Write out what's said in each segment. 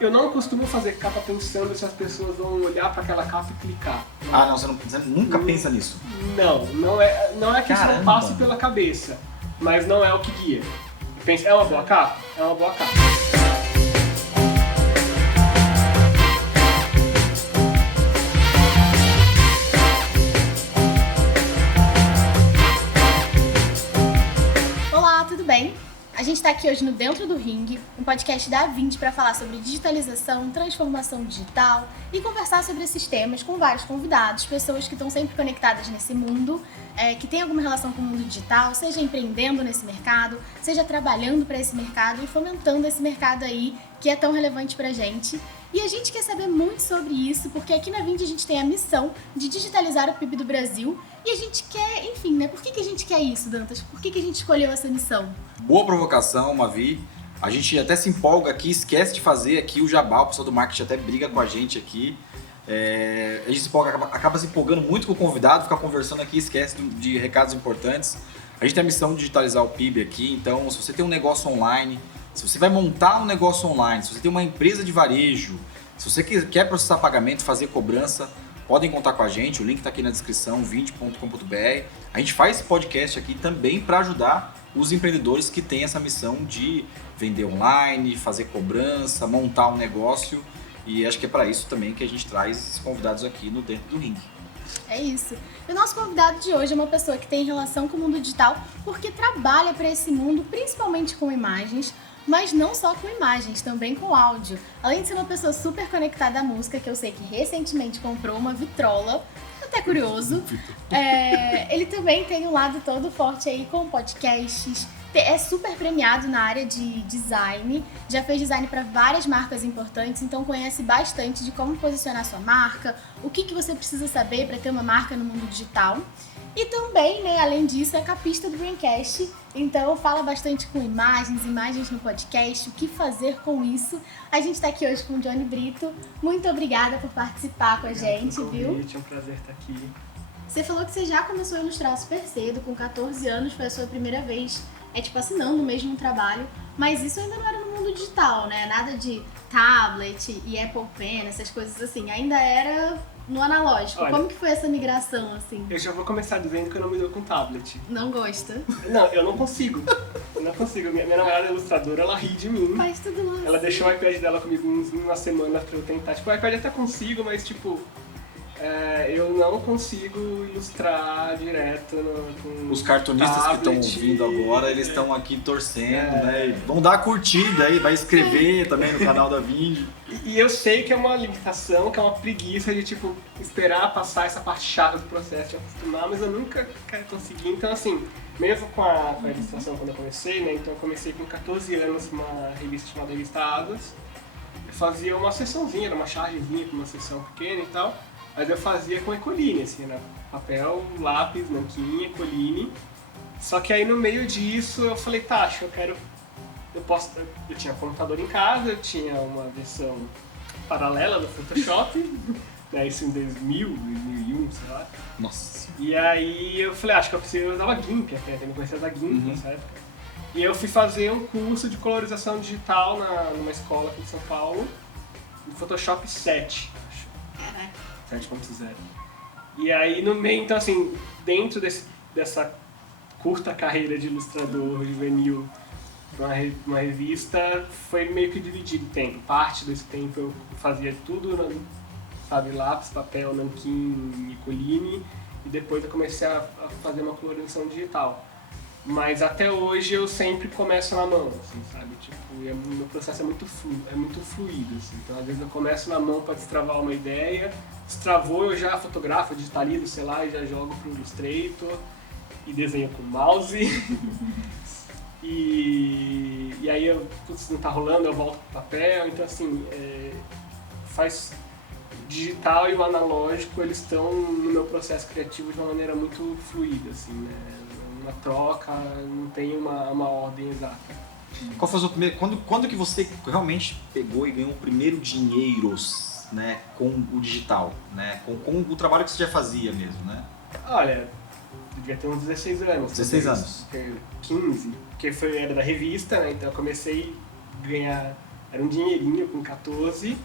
Eu não costumo fazer capa pensando se as pessoas vão olhar para aquela capa e clicar. Ah, não, você nunca pensa nisso. Não é que isso não passe pela cabeça, mas não é o que guia. Pensa, é uma boa capa? É uma boa capa. Olá, tudo bem? A gente está aqui hoje no Dentro do Ring, um podcast da A20 para falar sobre digitalização, transformação digital e conversar sobre esses temas com vários convidados, pessoas que estão sempre conectadas nesse mundo, que têm alguma relação com o mundo digital, seja empreendendo nesse mercado, seja trabalhando para esse mercado e fomentando esse mercado aí que é tão relevante para a gente. E a gente quer saber muito sobre isso, porque aqui na A20 a gente tem a missão de digitalizar o PIB do Brasil e a gente quer, enfim, né? Por que a gente quer isso, Dantas? Por que a gente escolheu essa missão? Boa provocação, Mavi. A gente até se empolga aqui, esquece de fazer aqui o jabá, o pessoal do marketing até briga com a gente aqui. A gente se empolga, acaba se empolgando muito com o convidado, fica conversando aqui, esquece de recados importantes. A gente tem a missão de digitalizar o PIB aqui, então se você tem um negócio online, se você vai montar um negócio online, se você tem uma empresa de varejo, se você quer processar pagamento, fazer cobrança, podem contar com a gente, o link está aqui na descrição, 20.com.br. A gente faz esse podcast aqui também para ajudar os empreendedores que têm essa missão de vender online, fazer cobrança, montar um negócio, e acho que é para isso também que a gente traz esses convidados aqui no Dentro do Ring. É isso. E o nosso convidado de hoje é uma pessoa que tem relação com o mundo digital porque trabalha para esse mundo, principalmente com imagens, mas não só com imagens, também com áudio. Além de ser uma pessoa super conectada à música, que eu sei que recentemente comprou uma vitrola, até curioso, ele também tem um lado todo forte aí com podcasts, é super premiado na área de design, já fez design para várias marcas importantes, então conhece bastante de como posicionar sua marca, o que você precisa saber para ter uma marca no mundo digital. E também, né, além disso, é capista do Braincast, então fala bastante com imagens no podcast, o que fazer com isso. A gente está aqui hoje com o Johnny Brito. Muito obrigada por participar com a gente, viu? É um prazer estar aqui. Você falou que você já começou a ilustrar super cedo, com 14 anos, foi a sua primeira vez, assinando mesmo um trabalho, mas isso ainda não era no mundo digital, né? Nada de tablet e Apple Pen, essas coisas assim, ainda era no analógico. Olha, como que foi essa migração, assim? Eu já vou começar dizendo que eu não me dou com tablet. Não gosta? Não, eu não consigo. Minha namorada ilustradora, ela ri de mim. Faz tudo lá. Ela deixou o iPad dela comigo uma semana pra eu tentar. Tipo, o iPad até consigo, mas tipo... eu não consigo ilustrar direto com Os cartunistas tablet, que estão ouvindo agora, eles estão aqui torcendo, né? E vão dar a curtida aí, vai escrever também no canal da Vind. E eu sei que é uma limitação, que é uma preguiça de, tipo, esperar passar essa parte chata do processo de acostumar, mas eu nunca quero conseguir. Então, assim, mesmo com a ilustração quando eu comecei, né? Então eu comecei com 14 anos numa revista chamada Revista Águas. Eu fazia uma sessãozinha, era uma chargezinha com uma sessão pequena e tal. Mas eu fazia com Ecoline, assim, né? Papel, lápis, nanquim, Ecoline. Só que aí no meio disso eu falei, tá, acho que eu tinha computador em casa, eu tinha uma versão paralela do Photoshop, né? Isso em 2000, 2001, sei lá. Nossa. E aí eu falei, acho que eu usava GIMP até, eu conhecia da GIMP nessa época. E eu fui fazer um curso de colorização digital numa escola aqui em São Paulo, no Photoshop 7, acho. Caraca. 7.0. E aí no meio, então assim, dentro dessa curta carreira de ilustrador juvenil numa revista, foi meio que dividido o tempo. Parte desse tempo eu fazia tudo, sabe, lápis, papel, nanquim, Ecoline, e depois eu comecei a fazer uma colorização digital. Mas até hoje eu sempre começo na mão, assim, sabe? Tipo, o meu processo é muito fluido, assim. Então às vezes eu começo na mão para destravar uma ideia, destravou, eu já fotografo, digitalizo, sei lá, e já jogo pro Illustrator e desenho com o mouse. e aí, não tá rolando, eu volto pro papel. Então assim, faz digital e o analógico, eles estão no meu processo criativo de uma maneira muito fluida, assim, né? Uma troca, não tem uma ordem exata. Qual foi o seu primeiro... Quando que você realmente pegou e ganhou o primeiro dinheiro, né, com o digital, né? Com o trabalho que você já fazia mesmo, né? Olha, eu devia ter uns 16 anos. 16 anos. 15, porque era da revista, né? Então eu comecei a ganhar Era um dinheirinho com 14.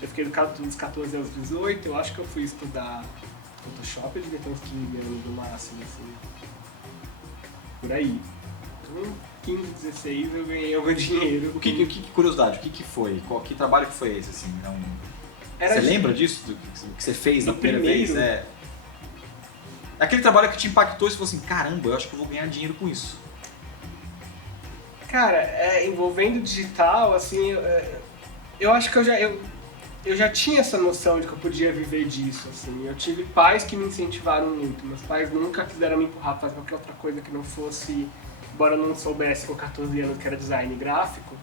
Eu fiquei dos 14 aos 18, eu acho que eu fui estudar Photoshop, eu devia ter uns 15 anos no máximo, assim. Por aí. Então, 15, 16 eu ganhei algum dinheiro. Curiosidade, o que foi? Que trabalho que foi esse, assim? Era você lembra disso? Do que você fez na primeira primeiro? vez? É aquele trabalho que te impactou e você falou assim, caramba, eu acho que eu vou ganhar dinheiro com isso. Cara, envolvendo digital, assim, eu acho que eu já tinha essa noção de que eu podia viver disso, assim. Eu tive pais que me incentivaram muito. Meus pais nunca quiseram me empurrar para qualquer outra coisa que não fosse, embora eu não soubesse com 14 anos que era design gráfico,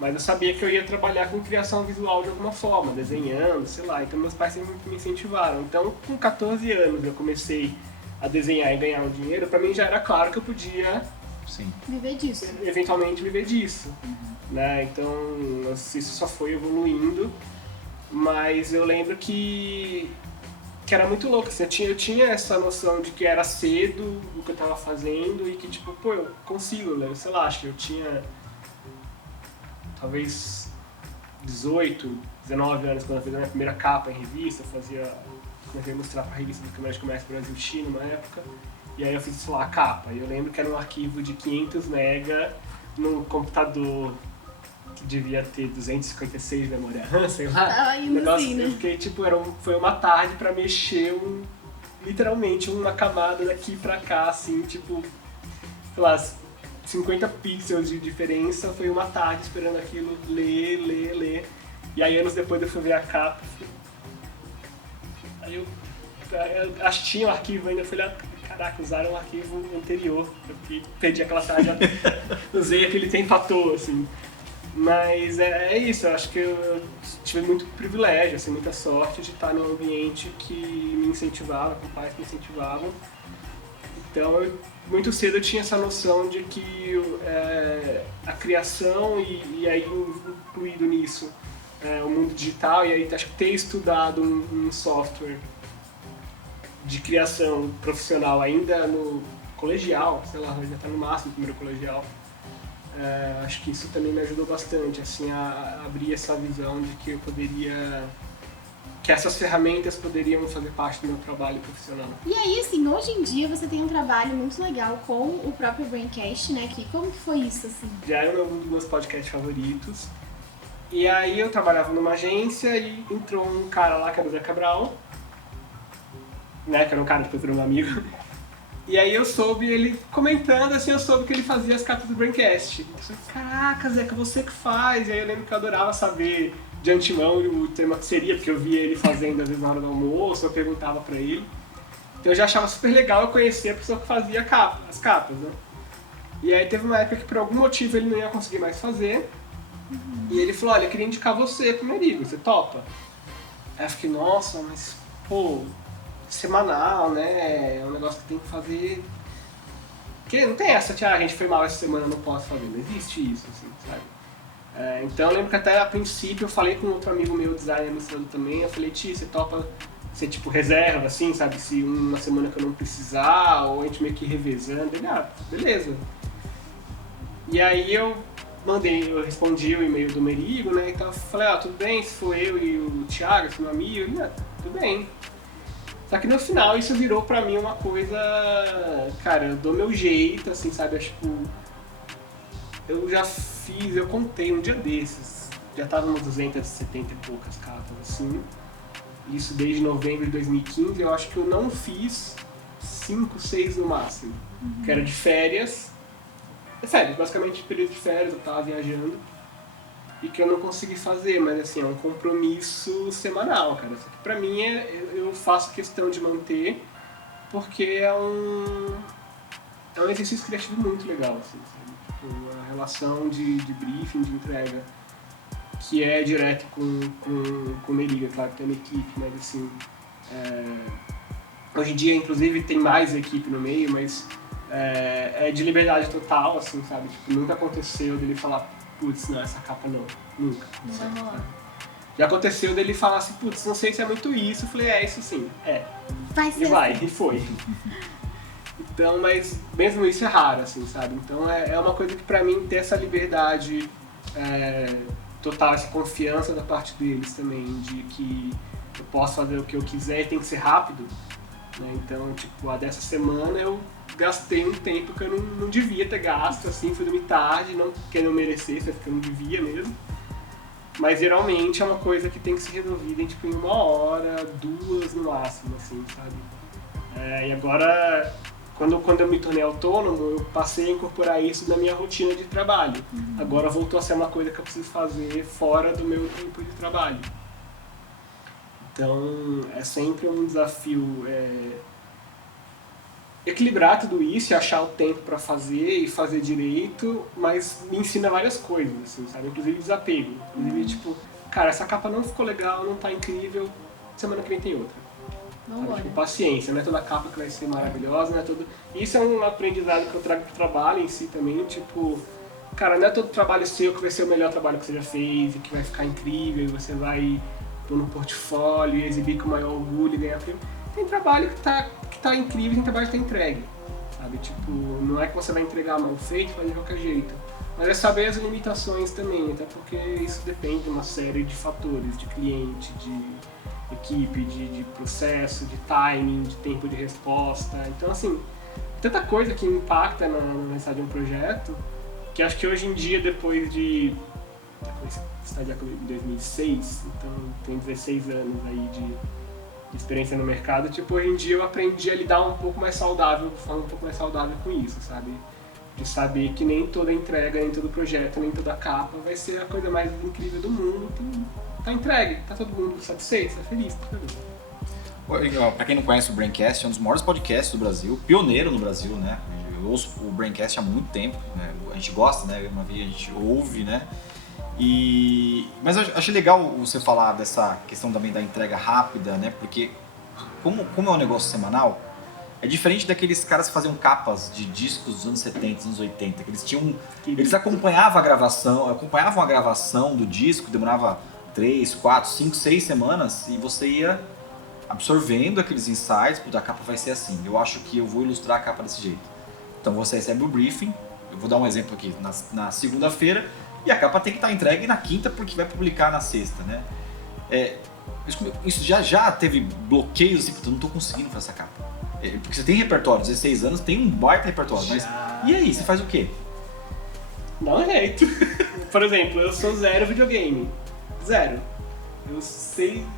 mas eu sabia que eu ia trabalhar com criação visual de alguma forma, desenhando, sei lá. Então meus pais sempre me incentivaram. Então, com 14 anos eu comecei a desenhar e ganhar um dinheiro, para mim já era claro que eu podia viver disso. Eventualmente viver disso. Né? Então, isso só foi evoluindo. Mas eu lembro que era muito louco, assim, eu tinha essa noção de que era cedo o que eu tava fazendo e que, tipo, pô, eu consigo, né? Sei lá, acho que eu tinha talvez 18, 19 anos quando eu fiz a minha primeira capa em revista, comecei a ilustrar pra revista do Câmara de Comércio Brasil China, numa época, e aí eu fiz, sei lá, a capa. E eu lembro que era um arquivo de 500 MB no computador que devia ter 256 de memória RAM, sei lá. Negócio, né? Eu fiquei, tipo, foi uma tarde pra mexer literalmente uma camada daqui pra cá, assim, tipo, sei lá, 50 pixels de diferença, foi uma tarde esperando aquilo ler. E aí anos depois eu fui ver a capa. Aí eu achei o arquivo ainda, fui lá, caraca, usaram o arquivo anterior. Eu perdi aquela tarde, usei aquele tempo à toa, assim. Mas é isso, eu acho que eu tive muito privilégio, assim, muita sorte de estar num ambiente que me incentivava, com pais que me incentivavam. Então, muito cedo eu tinha essa noção de que a criação e aí incluído nisso o mundo digital, e aí acho que ter estudado um software de criação profissional ainda no colegial, sei lá, já está no máximo no primeiro colegial. Acho que isso também me ajudou bastante, assim, a abrir essa visão de que que essas ferramentas poderiam fazer parte do meu trabalho profissional. E aí, assim, hoje em dia você tem um trabalho muito legal com o próprio Braincast, né? Como que foi isso, assim? Já era um dos meus podcasts favoritos. E aí eu trabalhava numa agência e entrou um cara lá, que era o Zé Cabral, né? Que era um cara que depois virou meu amigo. E aí eu soube ele comentando, assim, eu soube que ele fazia as capas do Braincast. Eu falei, caraca, Zeca, você que faz. E aí eu lembro que eu adorava saber de antemão o tema que seria, porque eu via ele fazendo às vezes na hora do almoço, eu perguntava pra ele. Então eu já achava super legal eu conhecer a pessoa que fazia as capas, né? E aí teve uma época que por algum motivo ele não ia conseguir mais fazer. E ele falou, olha, eu queria indicar você pro meu amigo, você topa? Aí eu fiquei, nossa, mas pô, semanal, né? É um negócio que tem que fazer. Porque não tem essa, a gente foi mal essa semana, não posso fazer. Não existe isso, assim, sabe? Então eu lembro que até a princípio eu falei com outro amigo meu, designer ilustrando também, eu falei, Ti, você topa ser tipo reserva, assim, sabe? Se uma semana que eu não precisar, ou a gente meio que revezando. Ele, beleza. E aí eu respondi o e-mail do Merigo, né? Então eu falei, tudo bem, se for eu e o Thiago, esse meu amigo, ele, tudo bem. Só que no final isso virou pra mim uma coisa, cara, eu dou meu jeito, assim, sabe? Tipo, eu contei um dia desses, já tava umas 270 e poucas capas, assim. Isso desde novembro de 2015, eu acho que eu não fiz 5, 6 no máximo. Que era de férias, basicamente período de férias, eu tava viajando. E que eu não consegui fazer, mas assim, é um compromisso semanal, cara. Só que pra mim eu faço questão de manter, porque é um exercício criativo muito legal, assim, sabe? Tipo, a relação de briefing, de entrega, que é direto com o Meriga, claro que tem uma equipe, mas assim, hoje em dia, inclusive, tem mais equipe no meio, mas é de liberdade total, assim, sabe? Tipo, nunca aconteceu dele falar, putz, não, essa capa não, nunca. Não. Já aconteceu dele falar assim, putz, não sei se é muito isso. Eu falei, isso sim, Vai ser. E foi. Então, mas mesmo isso é raro, assim, sabe? Então é uma coisa que pra mim ter essa liberdade total essa confiança da parte deles também, de que eu posso fazer o que eu quiser e tem que ser rápido, né? Então, tipo, dessa semana eu gastei um tempo que eu não devia ter gasto, assim, fui dormir tarde, não porque eu não merecesse, porque eu não devia mesmo. Mas geralmente é uma coisa que tem que ser resolvida em, tipo, em 1 hora, 2 no máximo, assim, sabe? E agora, quando eu me tornei autônomo, eu passei a incorporar isso na minha rotina de trabalho. Agora voltou a ser uma coisa que eu preciso fazer fora do meu tempo de trabalho. Então, é sempre um desafio equilibrar tudo isso e achar o tempo para fazer e fazer direito, mas me ensina várias coisas, assim, sabe? Inclusive desapego. Inclusive, tipo, cara, essa capa não ficou legal, não tá incrível, semana que vem tem outra. Tipo, paciência, não é toda capa que vai ser maravilhosa, não é todo... Isso é um aprendizado que eu trago pro trabalho em si também, tipo... Cara, não é todo trabalho seu que vai ser o melhor trabalho que você já fez e que vai ficar incrível e você vai pôr no portfólio e exibir com o maior orgulho e ganhar prêmio. Tem trabalho que tá incrível, tem trabalho que tá entregue, sabe? Tipo, não é que você vai entregar mal feito, fazer de qualquer jeito. Mas é saber as limitações também, até porque isso depende de uma série de fatores, de cliente, de equipe, de processo, de timing, de tempo de resposta. Então, assim, tanta coisa que impacta na mensagem de um projeto, que acho que hoje em dia, depois de... estagiar em 2006, então tem 16 anos aí de experiência no mercado, tipo, hoje em dia eu aprendi a lidar um pouco mais saudável, falando um pouco mais saudável com isso, sabe? De saber que nem toda entrega, nem todo projeto, nem toda capa vai ser a coisa mais incrível do mundo. Tá entregue, tá todo mundo satisfeito, tá feliz, tá feliz. Pra quem não conhece o Braincast, é um dos maiores podcasts do Brasil, pioneiro no Brasil, né? Eu ouço o Braincast há muito tempo, né? A gente gosta, né? Uma vez a gente ouve, né? Mas eu achei legal você falar dessa questão também da entrega rápida, né? Porque como é um negócio semanal, é diferente daqueles caras que faziam capas de discos dos anos 70, dos anos 80, que eles acompanhavam a gravação do disco, demorava 3, 4, 5, 6 semanas e você ia absorvendo aqueles insights, a capa vai ser assim, eu acho que eu vou ilustrar a capa desse jeito. Então você recebe o briefing, eu vou dar um exemplo aqui, na segunda-feira, e a capa tem que estar entregue na quinta porque vai publicar na sexta, né? Isso já teve bloqueios assim, eu não estou conseguindo fazer essa capa. Porque você tem repertório, 16 anos, tem um baita repertório, mas e aí, você faz o quê? Dá um jeito. Por exemplo, eu sou zero videogame. Zero.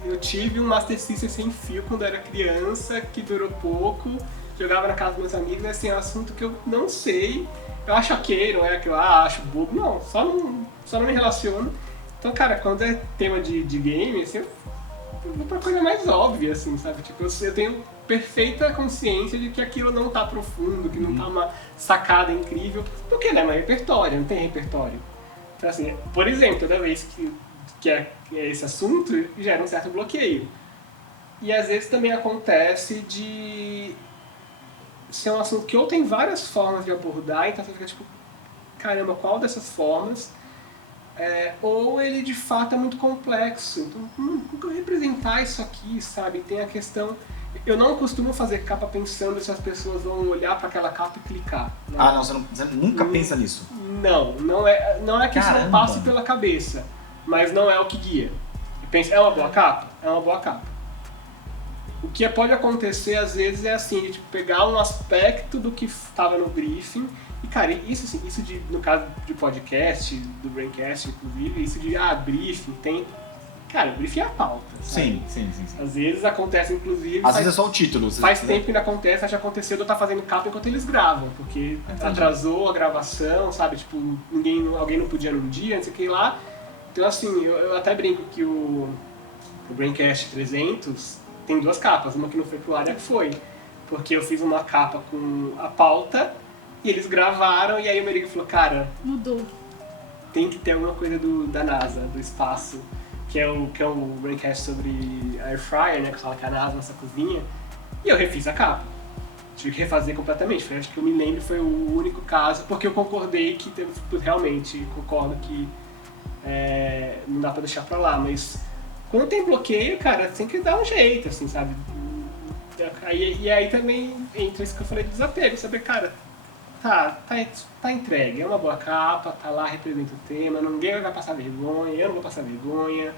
Eu tive um Master System sem fio quando era criança, que durou pouco, jogava na casa dos meus amigos, assim, é um assunto que eu não sei. Eu acho ok, não é que eu acho bobo, não, só não me relaciono. Então, cara, quando é tema de game, assim, eu vou pra coisa mais óbvia, assim, sabe? Tipo, eu tenho perfeita consciência de que aquilo não tá profundo, que não tá uma sacada incrível, porque não é mais repertório, não tem repertório. Então, assim, por exemplo, toda vez que é esse assunto, gera um certo bloqueio. E às vezes também acontece de ser um assunto que ou tem várias formas de abordar, então você fica tipo, caramba, qual dessas formas? Ou ele de fato é muito complexo, então como representar isso aqui, sabe? Tem a questão, eu não costumo fazer capa pensando se as pessoas vão olhar para aquela capa e clicar. Né? Ah, não, você nunca pensa nisso? Não é que Caramba. isso não passe pela cabeça, mas não é o que guia. Eu penso, é uma boa capa? É uma boa capa. O que pode acontecer às vezes é assim, de tipo, pegar um aspecto do que estava no briefing e, cara, isso no caso de podcast, do Braincast, inclusive, isso de briefing, tem... Cara, o briefing é a pauta, sabe? Sim. Às vezes acontece, inclusive... Às vezes é só o título. Faz tempo que não acontece, já aconteceu de eu estar fazendo capa enquanto eles gravam, porque atrasou a gravação, sabe? Tipo, alguém não podia num dia, não sei o que lá. Então, assim, eu até brinco que o Braincast 300... tem 2 capas, uma que não foi pro ar e a que foi. Porque eu fiz uma capa com a pauta e eles gravaram e aí o Merigo falou, cara... Mudou. Tem que ter alguma coisa da NASA, do espaço, que é o Braincast sobre Air Fryer, né, que fala que a NASA nossa cozinha. E eu refiz a capa. Tive que refazer completamente. Acho que eu me lembro, foi o único caso, porque eu concordei que realmente concordo que não dá pra deixar pra lá, mas... Quando tem bloqueio, cara, tem que dar um jeito, assim, sabe? E aí também entra isso que eu falei de desapego, saber, cara, tá entregue, é uma boa capa, tá lá, representa o tema, ninguém vai passar vergonha, eu não vou passar vergonha.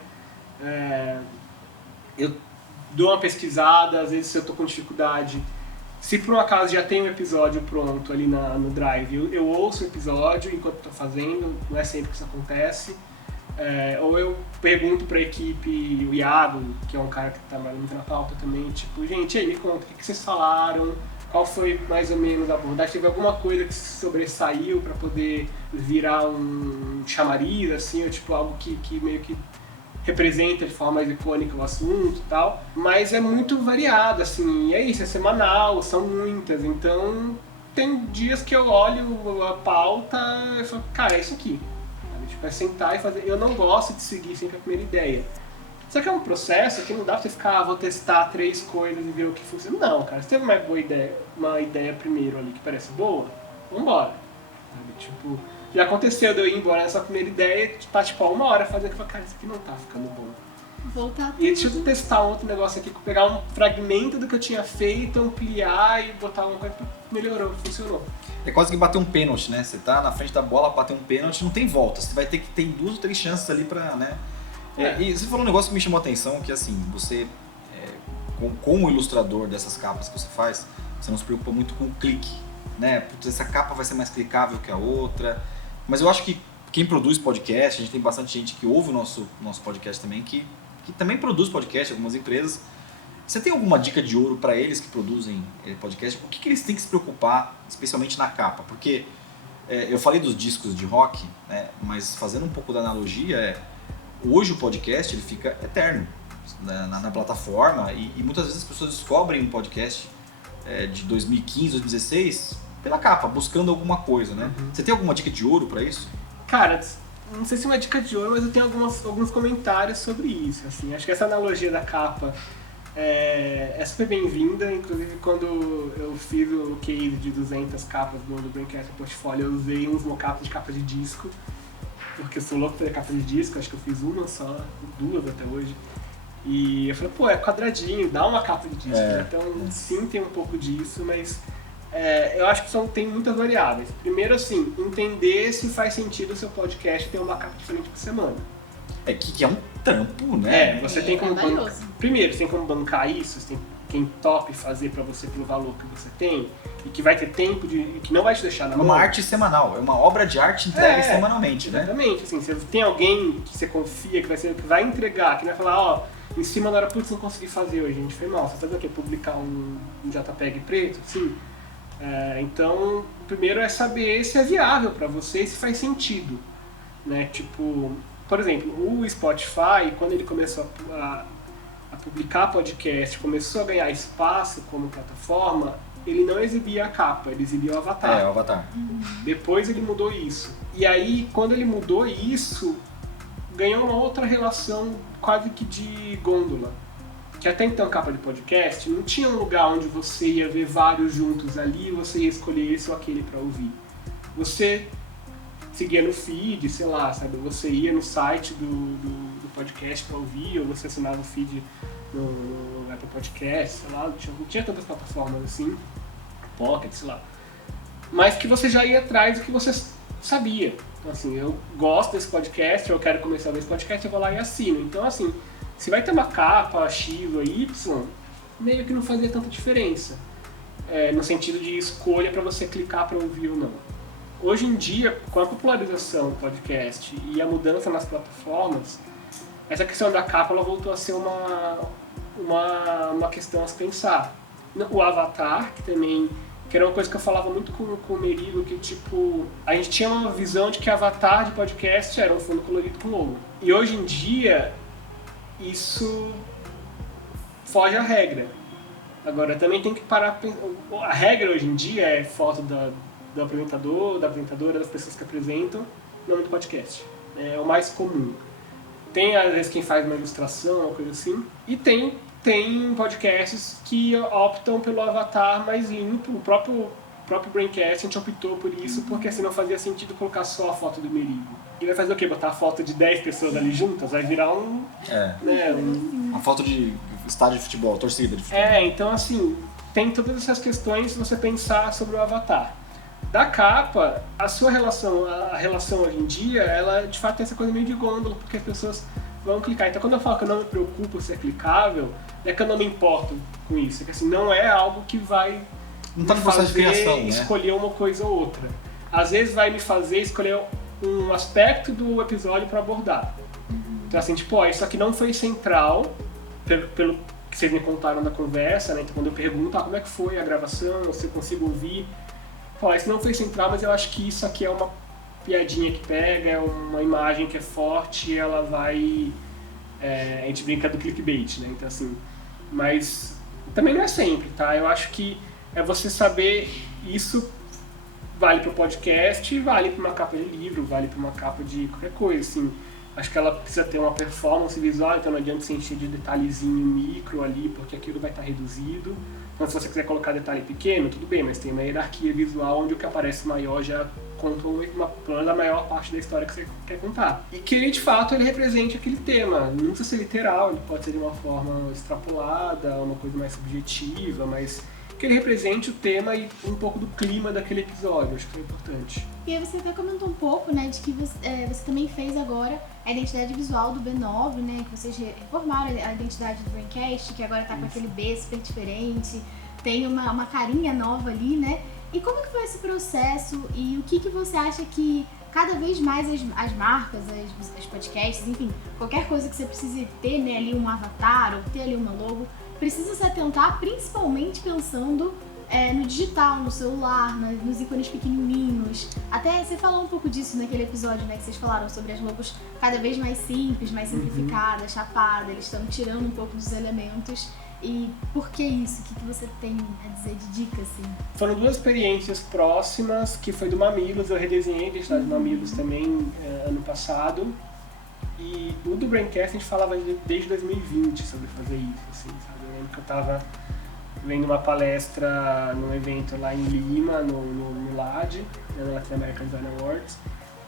Eu dou uma pesquisada, às vezes se eu tô com dificuldade, se por um acaso já tem um episódio pronto ali no Drive, eu ouço o episódio enquanto estou fazendo, não é sempre que isso acontece. Ou eu pergunto para a equipe, o Iago, que é um cara que trabalha muito na pauta também, tipo, gente, aí me conta, o que vocês falaram, qual foi mais ou menos a abordagem, teve alguma coisa que se sobressaiu para poder virar um chamariz, assim, ou tipo, algo que meio que representa de forma mais icônica o assunto e tal, mas é muito variado, assim, e é isso, é semanal, são muitas, então tem dias que eu olho a pauta e falo, cara, é isso aqui, sabe? Tipo, é sentar e fazer, eu não gosto de seguir sempre a primeira ideia, só que é um processo que não dá pra você ficar, vou testar 3 coisas e ver o que funciona, não, cara, se teve uma ideia primeiro ali que parece boa, vambora, sabe? Tipo, já aconteceu de eu ir embora nessa primeira ideia, tá tipo há 1 hora fazendo que eu falo, cara, isso aqui não tá ficando bom. Voltar E deixa eu testar um outro negócio aqui, pegar um fragmento do que eu tinha feito, ampliar e botar uma coisa que melhorou, funcionou. É quase que bater um pênalti, né? Você tá na frente da bola, bater um pênalti, não tem volta. Você vai ter que ter 2 ou 3 chances ali pra, né? E você falou um negócio que me chamou a atenção, que assim, você, como ilustrador dessas capas que você faz, você não se preocupa muito com o clique, né? Putz, essa capa vai ser mais clicável que a outra. Mas eu acho que quem produz podcast, a gente tem bastante gente que ouve o nosso podcast também, que também produz podcast, algumas empresas. Você tem alguma dica de ouro para eles que produzem podcast? O que eles têm que se preocupar, especialmente na capa? Porque eu falei dos discos de rock, né, mas fazendo um pouco da analogia, hoje o podcast ele fica eterno, né, na plataforma e muitas vezes as pessoas descobrem um podcast de 2015, 2016 pela capa, buscando alguma coisa, né? Você tem alguma dica de ouro para isso? Cara, não sei se é uma dica de ouro, mas eu tenho alguns comentários sobre isso, assim. Acho que essa analogia da capa é super bem-vinda, inclusive quando eu fiz o case de 200 capas do Braincast Portfólio, eu usei uns mockups de capa de disco, porque eu sou louco pra fazer capa de disco, acho que eu fiz uma só, 2 até hoje. E eu falei, pô, é quadradinho, dá uma capa de disco, então sim, tem um pouco disso, mas eu acho que tem muitas variáveis. Primeiro, assim, entender se faz sentido o seu podcast ter uma capa diferente por semana. Que é um trampo, né? Você tem como primeiro, você tem como bancar isso, você tem quem tope fazer pra você pelo valor que você tem e que vai ter tempo e que não vai te deixar na mão. Uma arte semanal, é uma obra de arte entregue semanalmente, né? Exatamente, assim, você tem alguém que você confia, que vai entregar, que vai falar, em cima da hora, putz, não consegui fazer hoje, a gente foi mal, você sabe o que? Publicar um JPEG preto, sim. Então, primeiro é saber se é viável para você e se faz sentido, né? Tipo, por exemplo, o Spotify, quando ele começou a publicar podcast, começou a ganhar espaço como plataforma, ele não exibia a capa, ele exibia o avatar. O avatar. Depois ele mudou isso. E aí, quando ele mudou isso, ganhou uma outra relação quase que de gôndola. Que até então, capa de podcast, não tinha um lugar onde você ia ver vários juntos ali e você ia escolher esse ou aquele para ouvir. Você seguia no feed, sei lá, sabe? Você ia no site do podcast para ouvir, ou você assinava o feed no Apple Podcast, sei lá, não tinha tantas plataformas assim, Pocket, sei lá. Mas que você já ia atrás do que você sabia. Então, assim, eu gosto desse podcast, eu quero começar a ver esse podcast, eu vou lá e assino. Então, assim, se vai ter uma capa X ou Y, meio que não fazia tanta diferença. No sentido de escolha para você clicar para ouvir ou não. Hoje em dia, com a popularização do podcast e a mudança nas plataformas, essa questão da capa ela voltou a ser uma questão a se pensar. O avatar, que era uma coisa que eu falava muito com o Merigo, que tipo, a gente tinha uma visão de que avatar de podcast era um fundo colorido com logo. E hoje em dia, isso foge à regra. Agora, também tem que parar... A regra hoje em dia é foto do apresentador, da apresentadora, das pessoas que apresentam, nome do podcast. É o mais comum. Tem, às vezes, quem faz uma ilustração, uma coisa assim. E tem podcasts que optam pelo avatar mais limpo. O próprio Braincast, a gente optou por isso, porque assim não fazia sentido colocar só a foto do Merigo. E vai fazer o quê? Botar a foto de 10 pessoas ali juntas? Vai virar uma foto de estádio de futebol, torcida de futebol. Então assim, tem todas essas questões se você pensar sobre o avatar. Da capa, a relação hoje em dia, ela de fato tem essa coisa meio de gôndola, porque as pessoas vão clicar. Então quando eu falo que eu não me preocupo se é clicável, não é que eu não me importo com isso, é que assim, não é algo que vai Não tá me no processo de fazer criação, né? escolher uma coisa ou outra. Às vezes vai me fazer escolher um aspecto do episódio para abordar. Então assim, tipo, isso aqui não foi central, pelo que vocês me contaram da conversa, né? Então quando eu pergunto, como é que foi a gravação, se eu consigo ouvir, isso não foi central, mas eu acho que isso aqui é uma piadinha que pega, é uma imagem que é forte e ela vai... a gente brinca do clickbait, né? Então assim, mas também não é sempre, tá? Eu acho que é você saber isso vale para o podcast, vale para uma capa de livro, vale para uma capa de qualquer coisa, assim. Acho que ela precisa ter uma performance visual, então não adianta se encher de detalhezinho micro ali, porque aquilo vai estar reduzido. Então se você quiser colocar detalhe pequeno, tudo bem, mas tem uma hierarquia visual onde o que aparece maior já conta pelo menos a maior parte da história que você quer contar. E que, de fato, ele represente aquele tema. Não precisa ser literal, ele pode ser de uma forma extrapolada, uma coisa mais subjetiva, mas que ele represente o tema e um pouco do clima daquele episódio, acho que é importante. E aí você até comentou um pouco, né, de que você também fez agora a identidade visual do B9, né, que vocês reformaram a identidade do Braincast, que agora tá com aquele B super diferente, tem uma carinha nova ali, né? E como que foi esse processo e o que você acha que cada vez mais as marcas, as podcasts, enfim, qualquer coisa que você precise ter, né, ali um avatar ou ter ali uma logo, precisa se atentar principalmente pensando no digital, no celular, nos ícones pequenininhos. Até você falou um pouco disso naquele episódio, né, que vocês falaram sobre as logos cada vez mais simples, mais simplificadas, chapadas, eles estão tirando um pouco dos elementos. E por que isso? O que você tem a dizer de dica, assim? Foram duas experiências próximas, que foi do Mamilos, eu redesenhei a identidade do Mamilos também ano passado. E o do Braincast a gente falava desde 2020 sobre fazer isso, assim, sabe? Eu lembro que eu estava vendo uma palestra num evento lá em Lima, no LAD, no Latin American Design Awards,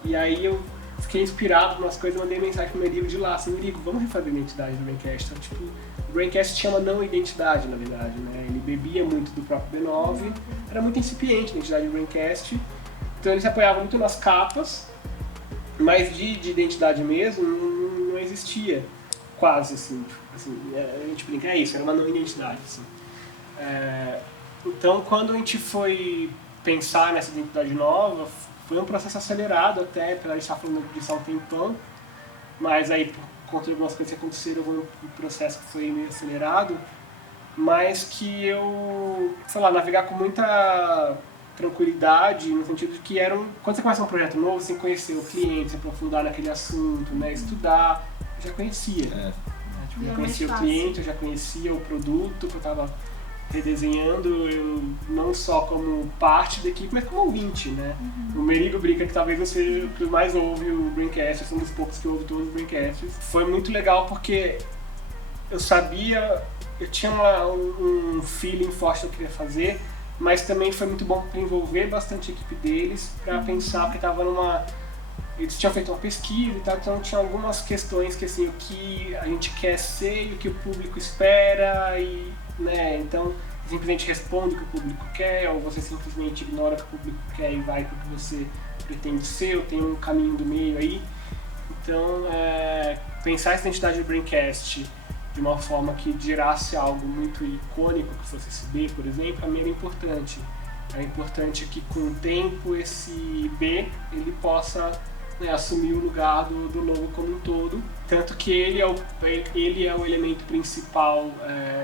e aí eu fiquei inspirado por umas coisas e mandei mensagem pro Merigo de lá, assim, Merigo, vamos refazer a identidade do Braincast. Então, tipo, o Braincast tinha uma não identidade, na verdade, né? Ele bebia muito do próprio B9, era muito incipiente a identidade do Braincast, então ele se apoiava muito nas capas, mas de identidade mesmo não existia, quase, assim, a gente brinca, isso, era uma não identidade, assim. Então, quando a gente foi pensar nessa identidade nova, foi um processo acelerado até, apesar de estar falando disso há um tempão, mas aí, por conta de algumas coisas que aconteceram, foi um processo que foi meio acelerado, mas que eu, navegar com muita tranquilidade, no sentido de que quando você começa um projeto novo, você conhecer o cliente, se aprofundar naquele assunto, né, estudar, eu já conhecia. Eu já conhecia o cliente, eu já conhecia o produto que eu estava redesenhando, eu não só como parte da equipe, mas como ouvinte, né? O Merigo brinca que talvez eu seja o que mais ouve o Braincast, eu sou um dos poucos que ouve todos os Braincasts. Foi muito legal porque eu sabia, eu tinha um feeling forte que eu queria fazer, mas também foi muito bom para envolver bastante a equipe deles, para pensar, porque estava eles tinham feito uma pesquisa e tal, então tinha algumas questões que assim, o que a gente quer ser e o que o público espera, e, né, então simplesmente responde o que o público quer, ou você simplesmente ignora o que o público quer e vai para o que você pretende ser, ou tem um caminho do meio aí. Então, pensar essa identidade do Braincast de uma forma que gerasse algo muito icônico, que fosse esse B, por exemplo, para mim era importante. É importante que com o tempo esse B ele possa, né, assumir o lugar do logo como um todo, tanto que ele é o elemento principal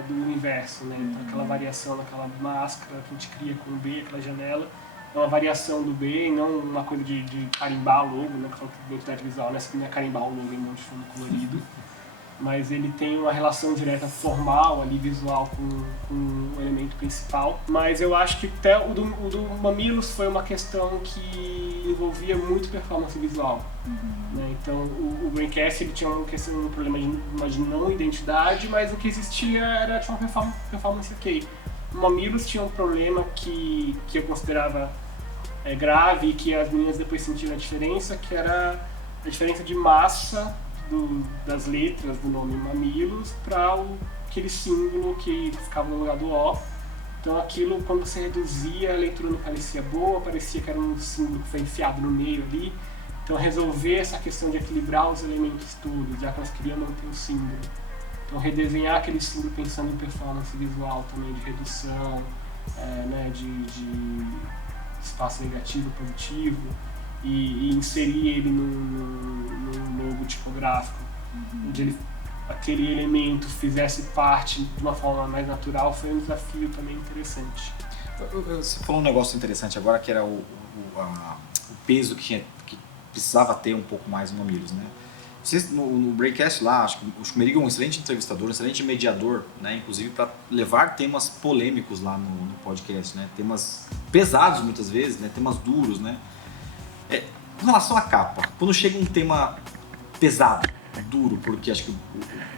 do universo, né? Então, aquela variação naquela máscara que a gente cria com o B, aquela janela, é uma variação do B e não uma coisa de carimbar o logo, né? Que fala que identidade visual, né? Você não é carimbar o logo em um monte de fundo colorido, mas ele tem uma relação direta formal ali, visual, com o elemento principal. Mas eu acho que até o do Mamilos foi uma questão que envolvia muito performance visual. Né? Então o Braincast ele tinha um problema de não identidade, mas o que existia era tipo, uma performance ok. O Mamilos tinha um problema que eu considerava grave e que as meninas depois sentiram a diferença, que era a diferença de massa das letras do nome Mamilos para aquele símbolo que ficava no lugar do O, Então aquilo, quando você reduzia, a leitura não parecia boa, parecia que era um símbolo que foi enfiado no meio ali. Então resolver essa questão de equilibrar os elementos todos, já que elas queriam manter o símbolo. Então redesenhar aquele símbolo pensando em performance visual também, de redução, né, de espaço negativo, positivo, e inserir ele num logo tipográfico, onde aquele elemento fizesse parte de uma forma mais natural, foi um desafio também interessante. Você falou um negócio interessante agora, que era o peso que precisava ter um pouco mais no Mamilos, né? Vocês, no Braincast lá, acho que o Merigo é um excelente entrevistador, um excelente mediador, né? Inclusive para levar temas polêmicos lá no podcast, né? Temas pesados muitas vezes, né? Temas duros, né? Com relação à capa, quando chega um tema pesado, duro, porque acho que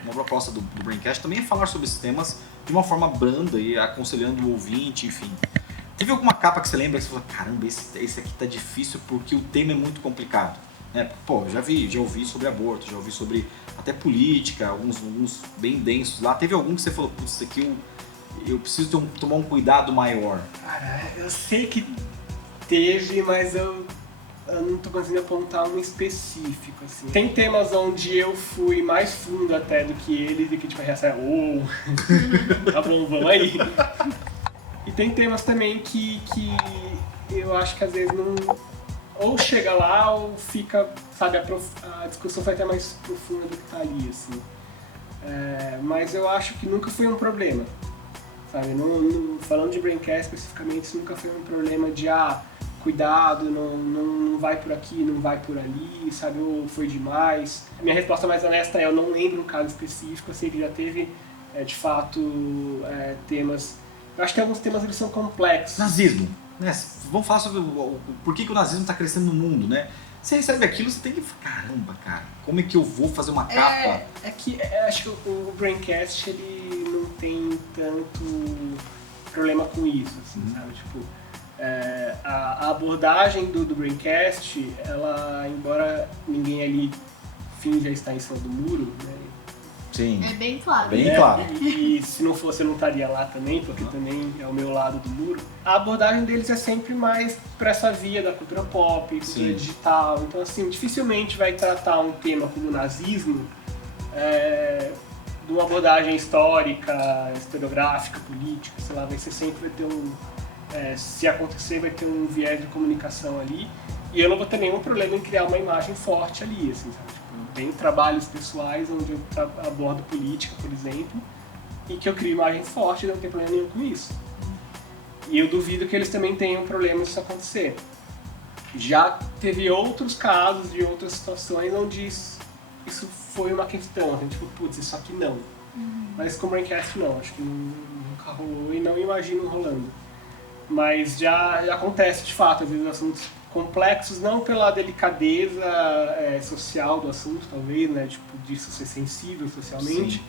uma proposta do Braincast também é falar sobre esses temas de uma forma branda e aconselhando o ouvinte, enfim. Teve alguma capa que você lembra que você falou, caramba, esse aqui tá difícil porque o tema é muito complicado? Né? Pô, já ouvi sobre aborto, já ouvi sobre até política, alguns bem densos lá. Teve algum que você falou, putz, isso aqui eu preciso tomar um cuidado maior? Cara, eu sei que teve, mas eu não tô conseguindo apontar um específico, assim. Tem temas onde eu fui mais fundo até do que eles e que tipo, essa tá bom, vamos aí. E tem temas também que eu acho que às vezes não... Ou chega lá ou fica, sabe, a discussão foi até mais profunda do que tá ali, assim. Mas eu acho que nunca foi um problema, sabe? Falando de Braincast especificamente, isso nunca foi um problema de cuidado, não vai por aqui, não vai por ali, sabe, ou foi demais. A minha resposta mais honesta eu não lembro um caso específico, assim, que já teve, de fato, temas... Eu acho que alguns temas eles são complexos. Nazismo, né? Vamos falar sobre por que o nazismo está crescendo no mundo, né? Você recebe aquilo, você tem que... Caramba, cara, como é que eu vou fazer uma capa? Acho que o Braincast, ele não tem tanto problema com isso, assim, sabe? Tipo... a abordagem do Braincast, ela, embora ninguém ali finja estar em cima do muro, né? Sim. É bem claro. Bem claro. E se não fosse, eu não estaria lá também, porque também é o meu lado do muro. A abordagem deles é sempre mais para essa via da cultura pop, cultura digital. Então, assim, dificilmente vai tratar um tema como o nazismo de uma abordagem histórica, historiográfica, política, sei lá, vai ser sempre ter se acontecer, vai ter um viés de comunicação ali. E eu não vou ter nenhum problema em criar uma imagem forte ali, assim, sabe? Tipo, eu tenho trabalhos pessoais onde eu abordo política, por exemplo, e que eu crio imagem forte e não tem problema nenhum com isso. E eu duvido que eles também tenham problema se isso acontecer. Já teve outros casos de outras situações onde isso foi uma questão, assim, tipo, putz, isso aqui não. Mas com o Braincast não, acho que nunca rolou e não imagino rolando. Mas já acontece de fato, às vezes assuntos complexos, não pela delicadeza social do assunto, talvez, né, tipo, disso ser sensível socialmente,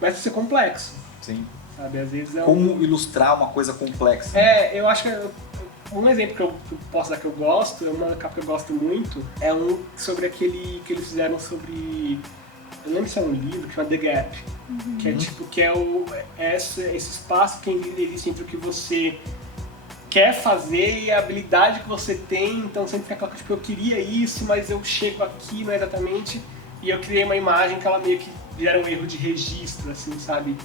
mas por ser complexo. Sim. Sabe, às vezes Como ilustrar uma coisa complexa? Eu acho que um exemplo que eu posso dar que eu gosto, uma capa que eu gosto muito, é um sobre aquele que eles fizeram sobre... Eu lembro se é um livro que chama The Gap, que é tipo, que é esse espaço que existe entre o que você quer fazer e a habilidade que você tem, então sempre fica aquela coisa, tipo, eu queria isso, mas eu chego aqui, não é exatamente, e eu criei uma imagem que ela meio que gera um erro de registro, assim, sabe?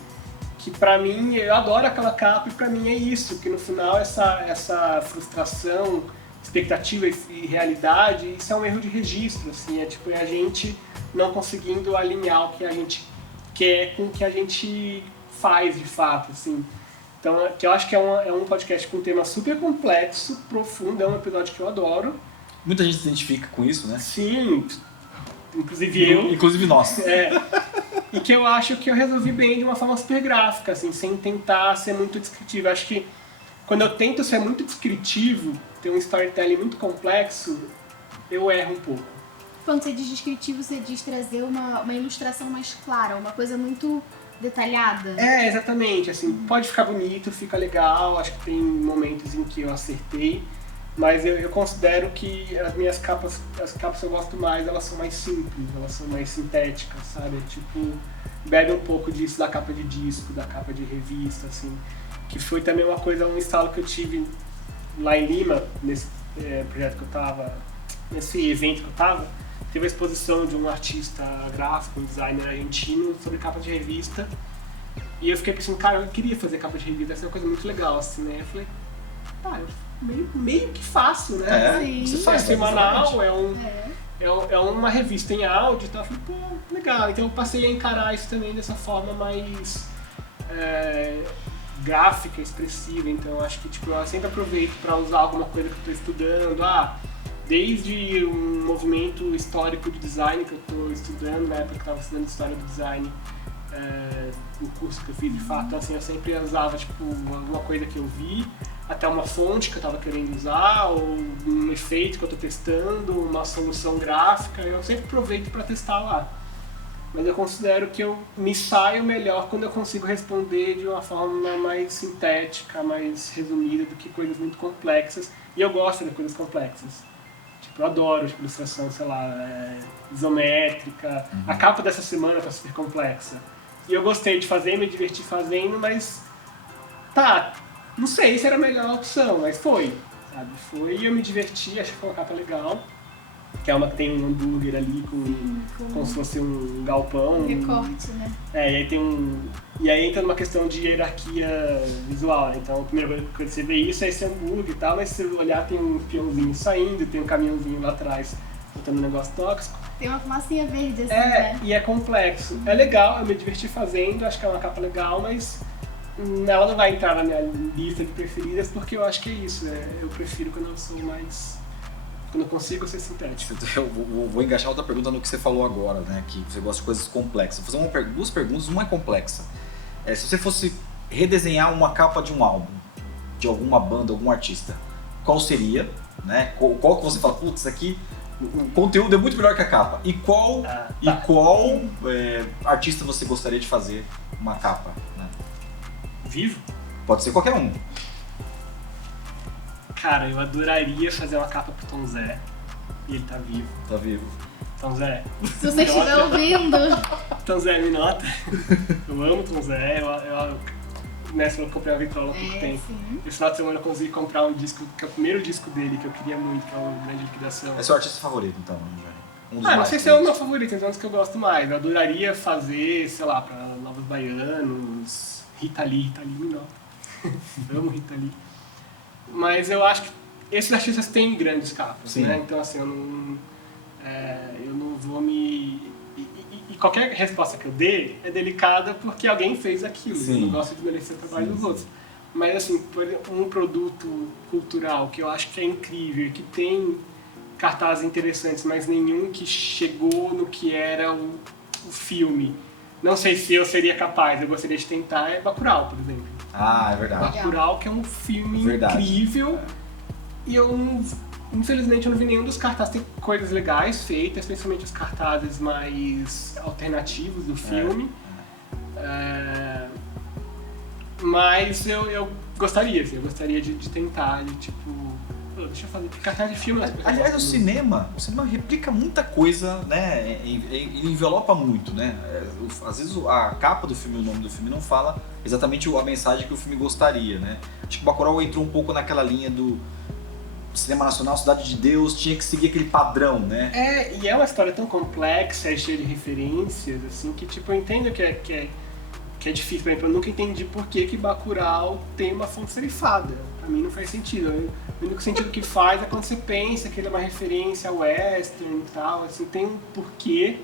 Que pra mim, eu adoro aquela capa e pra mim é isso, que no final essa frustração, expectativa e realidade, isso é um erro de registro, assim, é a gente não conseguindo alinhar o que a gente quer com o que a gente faz de fato, assim. Então, que eu acho que é um podcast com um tema super complexo, profundo, é um episódio que eu adoro. Muita gente se identifica com isso, né? Sim, inclusive eu. Inclusive nós. E que eu acho que eu resolvi bem de uma forma super gráfica, assim, sem tentar ser muito descritivo. Eu acho que quando eu tento ser muito descritivo, ter um storytelling muito complexo, eu erro um pouco. Quando você diz descritivo, você diz trazer uma ilustração mais clara, uma coisa muito detalhada. Exatamente, assim, pode ficar bonito, fica legal, acho que tem momentos em que eu acertei, mas eu considero que as minhas capas, as capas que eu gosto mais, elas são mais simples, elas são mais sintéticas, sabe? Tipo, bebe um pouco disso da capa de disco, da capa de revista, assim, que foi também uma coisa, um instalo que eu tive lá em Lima, nesse projeto que eu tava, nesse evento que eu tava, teve a exposição de um artista gráfico, um designer argentino, sobre capa de revista. E eu fiquei pensando, cara, eu queria fazer capa de revista, essa é uma coisa muito legal, assim, né? Eu falei, meio que fácil, né? Sim. Você faz semanal, é uma revista em áudio e tal. Eu falei, pô, legal. Então eu passei a encarar isso também dessa forma mais gráfica, expressiva. Então eu acho que tipo, eu sempre aproveito para usar alguma coisa que eu estou estudando. Desde um movimento histórico de design que eu estou estudando, na época que eu estava estudando história do design, no curso que eu fiz de fato, então, assim, eu sempre usava tipo, alguma coisa que eu vi, até uma fonte que eu estava querendo usar, ou um efeito que eu estou testando, uma solução gráfica, eu sempre aproveito para testar lá. Mas eu considero que eu me saio melhor quando eu consigo responder de uma forma mais sintética, mais resumida do que coisas muito complexas, e eu gosto de coisas complexas. Tipo, eu adoro tipo, ilustração, sei lá, isométrica. A capa dessa semana tá super complexa. E eu gostei de fazer, me diverti fazendo, mas não sei se era a melhor opção, mas foi, sabe? Foi e eu me diverti, achei que foi uma capa legal. Que é uma que tem um hambúrguer ali como se fosse um galpão. Um recorte, né? E aí e aí entra numa questão de hierarquia visual, né? Então a primeira coisa que você vê isso é esse hambúrguer e tal, mas se você olhar tem um peãozinho saindo, tem um caminhãozinho lá atrás botando um negócio tóxico. Tem uma fumacinha verde assim, né? E é complexo. É legal, eu me diverti fazendo, acho que é uma capa legal, mas ela não vai entrar na minha lista de preferidas porque eu acho que é isso, eu prefiro quando eu sou mais... Quando eu consigo ser sintético. Eu vou engaixar outra pergunta no que você falou agora, né? Que você gosta de coisas complexas. Vou fazer duas perguntas, uma é complexa. Se você fosse redesenhar uma capa de um álbum, de alguma banda, algum artista, qual seria? Né? Qual que você fala, putz, aqui o conteúdo é muito melhor que a capa. E qual artista você gostaria de fazer uma capa? Né? Vivo? Pode ser qualquer um. Cara, eu adoraria fazer uma capa pro Tom Zé. E ele tá vivo. Tá vivo. Tom Zé. Se você estiver ouvindo. Tom Zé, me nota. Eu amo Tom Zé. Nessa eu comprei uma vitrola há pouco tempo. Sim. Esse final de semana eu consegui comprar um disco, que é o primeiro disco dele, que eu queria muito, que é o Grande Liquidação. É seu artista favorito, então, Johnny? Não sei se é o meu favorito, então é um dos que eu gosto mais. Eu adoraria fazer, sei lá, pra Novos Baianos, Rita Lee me nota. Eu amo Rita Lee. Mas eu acho que esses artistas têm grandes capas, né? Então assim, eu não vou me... E qualquer resposta que eu dê é delicada porque alguém fez aquilo. Eu não gosto de merecer o trabalho dos outros. Mas assim, por exemplo, um produto cultural que eu acho que é incrível, que tem cartazes interessantes, mas nenhum que chegou no que era o filme. Não sei se eu seria capaz, eu gostaria de tentar, é Bacurau, por exemplo. É verdade. Bacurau, que é um filme incrível. E infelizmente eu não vi nenhum dos cartazes. Tem coisas legais feitas, principalmente os cartazes mais alternativos do filme. Mas eu gostaria, assim, de tentar, de tipo... Deixa eu fazer cartaz de filme. Aliás, o cinema replica muita coisa, né? Ele envelopa muito, né? Às vezes a capa do filme, o nome do filme não fala exatamente a mensagem que o filme gostaria, né? Acho que o Bacurau entrou um pouco naquela linha do cinema nacional, Cidade de Deus, tinha que seguir aquele padrão, né? E é uma história tão complexa, cheia de referências, assim, que tipo, eu entendo que é difícil. Por exemplo, eu nunca entendi por que Bacurau tem uma fonte serifada. Pra mim não faz sentido. O único sentido que faz é quando você pensa que ele é uma referência ao western e tal, assim, tem um porquê,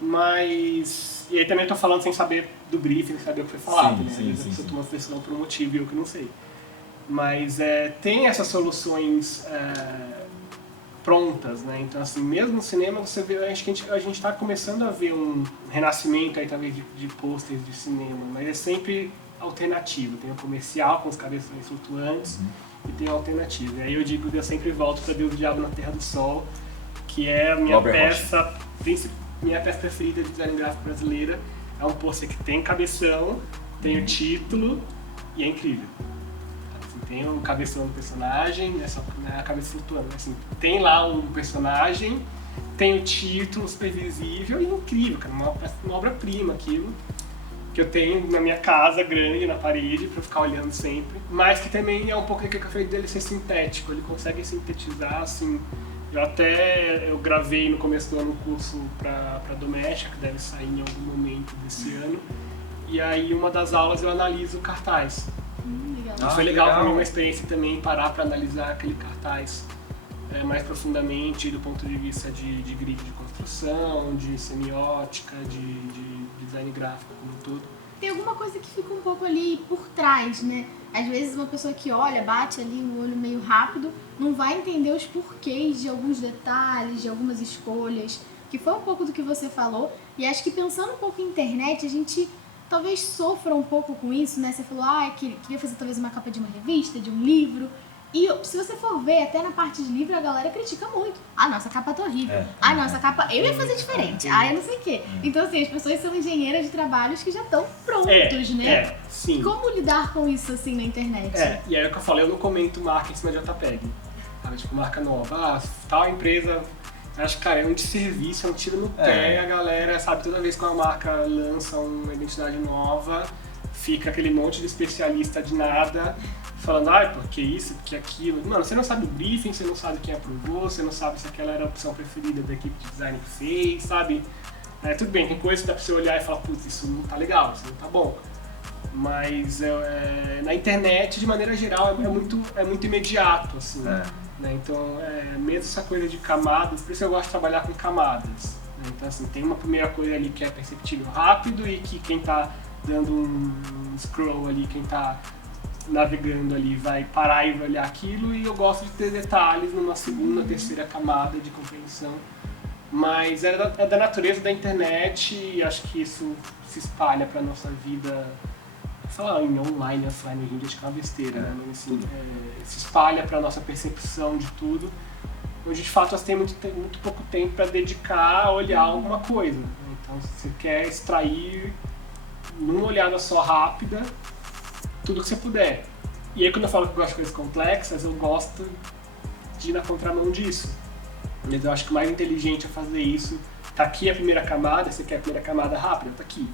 mas... E aí também eu tô falando sem saber do briefing, sem saber o que foi falado, né? Às vezes a pessoa toma uma decisão por um motivo e eu que não sei. Mas tem essas soluções prontas, né? Então, assim, mesmo no cinema, você vê, a gente tá começando a ver um renascimento aí, talvez, de pôsteres de cinema, mas é sempre alternativo. Tem o comercial com os cabeções flutuantes e tem a alternativa. E aí eu sempre volto para Deus, o Diabo na Terra do Sol, que é a minha peça preferida de design gráfico brasileira. É um pôster que tem cabeção, tem o título e é incrível. Assim, tem um cabeção do personagem, não é a cabeça flutuando, assim, tem lá um personagem, tem o título super visível e é incrível, cara, uma obra-prima aquilo. que eu tenho na minha casa, grande, na parede, pra eu ficar olhando sempre. Mas que também é um pouco daquilo que eu falei dele ser sintético, ele consegue sintetizar, assim. Eu gravei no começo do ano um curso pra doméstica, que deve sair em algum momento desse ano. E aí, uma das aulas eu analiso o cartaz. Legal. E foi legal pra mim, uma experiência também, parar pra analisar aquele cartaz mais profundamente, do ponto de vista de grid de construção, de semiótica, de design gráfico como um todo. Tem alguma coisa que fica um pouco ali por trás, né? Às vezes uma pessoa que olha, bate ali o olho meio rápido, não vai entender os porquês de alguns detalhes, de algumas escolhas, que foi um pouco do que você falou. E acho que pensando um pouco em internet, a gente talvez sofra um pouco com isso, né? Você falou, queria fazer talvez uma capa de uma revista, de um livro. E se você for ver, até na parte de livro, a galera critica muito. Nossa capa tá horrível. Nossa capa... Eu ia fazer diferente. Eu não sei o quê. Então, assim, as pessoas são engenheiras de trabalhos que já estão prontos, né? Sim. Como lidar com isso, assim, na internet? E aí é o que eu falei, eu não comento marca em cima de JPEG. Sabe? Tipo, marca nova. Tal empresa... Acho que, cara, é um desserviço, é um tiro no pé. A galera, sabe, toda vez que uma marca lança uma identidade nova, fica aquele monte de especialista de nada... falando, porque isso, porque aquilo. Mano, você não sabe o briefing, você não sabe quem aprovou, você não sabe se aquela era a opção preferida da equipe de design que fez, sabe? Tudo bem, tem coisa que dá pra você olhar e falar, putz, isso não tá legal, isso não tá bom. Mas na internet, de maneira geral, é muito imediato, assim. Né? Então, mesmo essa coisa de camadas, por isso eu gosto de trabalhar com camadas. Né? Então, assim, tem uma primeira coisa ali que é perceptível rápido e que quem tá dando um scroll ali, quem tá navegando ali vai parar e vai olhar aquilo, e eu gosto de ter detalhes numa segunda, terceira camada de compreensão. Mas é da natureza da internet e acho que isso se espalha para nossa vida, falar em online, offline, a gente acho que é uma besteira, né? Mas, assim, se espalha para nossa percepção de tudo. Hoje, de fato, você tem muito pouco tempo para dedicar a olhar alguma coisa. Né? Então, se você quer extrair numa olhada só rápida, tudo que você puder. E aí, quando eu falo que eu gosto de coisas complexas, eu gosto de ir na contramão disso. Mas eu acho que o mais inteligente é fazer isso. Tá aqui a primeira camada, você quer a primeira camada rápida? Tá aqui.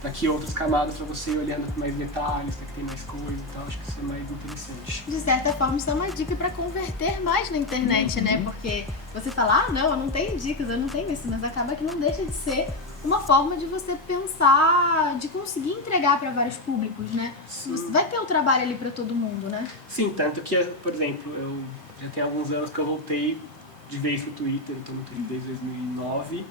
Tá aqui outras camadas pra você ir olhando com mais detalhes, tá aqui tem mais coisa e tal. Acho que isso é mais interessante. De certa forma, isso é uma dica pra converter mais na internet, né? Porque você fala, não, eu não tenho dicas, eu não tenho isso, mas acaba que não deixa de ser uma forma de você pensar, de conseguir entregar para vários públicos, né? Você vai ter o trabalho ali para todo mundo, né? Sim, tanto que, por exemplo, eu já tenho alguns anos que eu voltei de vez pro Twitter, eu tô no Twitter desde 2009,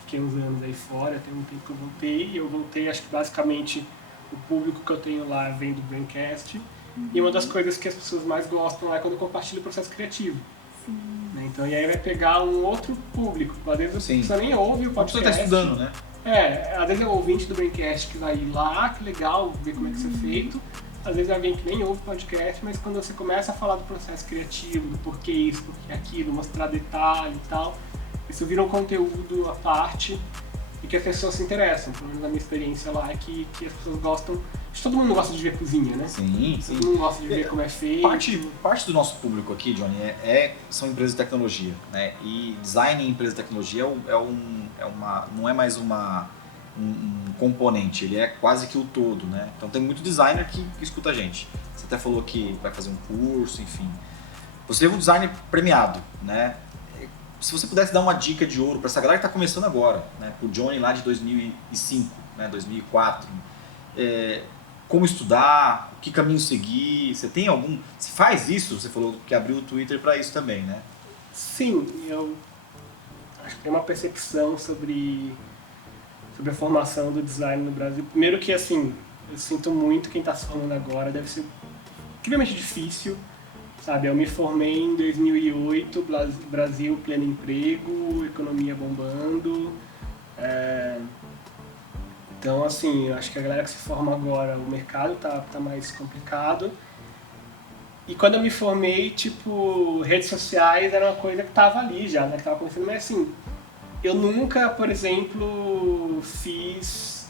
fiquei uns anos aí fora, tem um tempo que eu voltei, acho que basicamente o público que eu tenho lá vem do Braincast, e uma das coisas que as pessoas mais gostam lá é quando eu compartilho o processo criativo. Né? Então, e aí vai pegar um outro público. Às vezes a pessoa nem ouve o podcast. Você está estudando, né? Às vezes é o ouvinte do Braincast que vai ir lá, que legal, ver como é que isso é feito. Às vezes é alguém que nem ouve o podcast, mas quando você começa a falar do processo criativo, do porquê isso, porquê aquilo, mostrar detalhe e tal, isso vira um conteúdo à parte e que as pessoas se interessam. Pelo menos a minha experiência lá é que as pessoas gostam. Todo mundo gosta de ver cozinha, né? Sim. Todo mundo gosta de ver como é feito. Parte do nosso público aqui, Johnny, são empresas de tecnologia, né? E design em empresa de tecnologia não é mais um componente, ele é quase que o todo, né? Então tem muito designer que escuta a gente. Você até falou que vai fazer um curso, enfim. Você teve um designer premiado, né? Se você pudesse dar uma dica de ouro para essa galera que está começando agora, né? Pro Johnny lá de 2005, né? 2004, como estudar, que caminho seguir, você tem algum... Você faz isso? Você falou que abriu o Twitter para isso também, né? Sim, eu acho que tem uma percepção sobre a formação do design no Brasil. Primeiro que, assim, eu sinto muito quem está se formando agora, deve ser incrivelmente difícil, sabe? Eu me formei em 2008, Brasil pleno emprego, economia bombando, Então, assim, eu acho que a galera que se forma agora, o mercado tá mais complicado. E quando eu me formei, tipo, redes sociais era uma coisa que tava ali já, né? Que tava acontecendo, mas assim, eu nunca, por exemplo, fiz,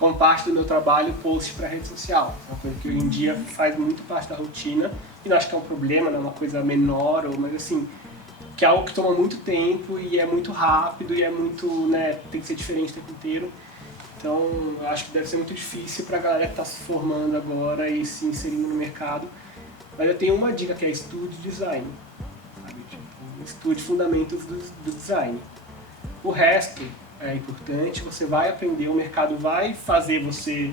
como parte do meu trabalho, post para rede social. É uma coisa que hoje em dia faz muito parte da rotina. E não acho que é um problema, não é uma coisa menor, mas assim, que é algo que toma muito tempo e é muito rápido e é muito, né, tem que ser diferente o tempo inteiro. Então, eu acho que deve ser muito difícil pra galera que tá se formando agora e se inserindo no mercado. Mas eu tenho uma dica que é estude design, sabe? Tipo, estude fundamentos do design. O resto é importante, você vai aprender, o mercado vai fazer você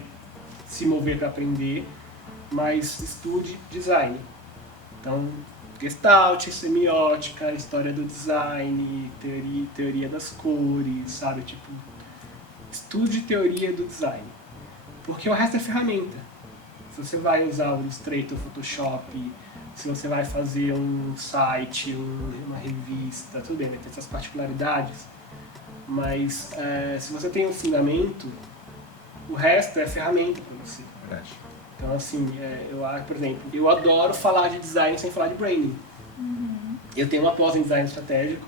se mover para aprender, mas estude design. Então, Gestalt, semiótica, história do design, teoria das cores, sabe? Tipo, estude teoria do design. Porque o resto é ferramenta. Se você vai usar o Illustrator, o Photoshop, se você vai fazer um site, uma revista, tudo bem, vai ter essas particularidades. Mas se você tem um fundamento, o resto é ferramenta para você. Verdade. Então, assim, por exemplo, eu adoro falar de design sem falar de branding. Eu tenho uma pós em design estratégico,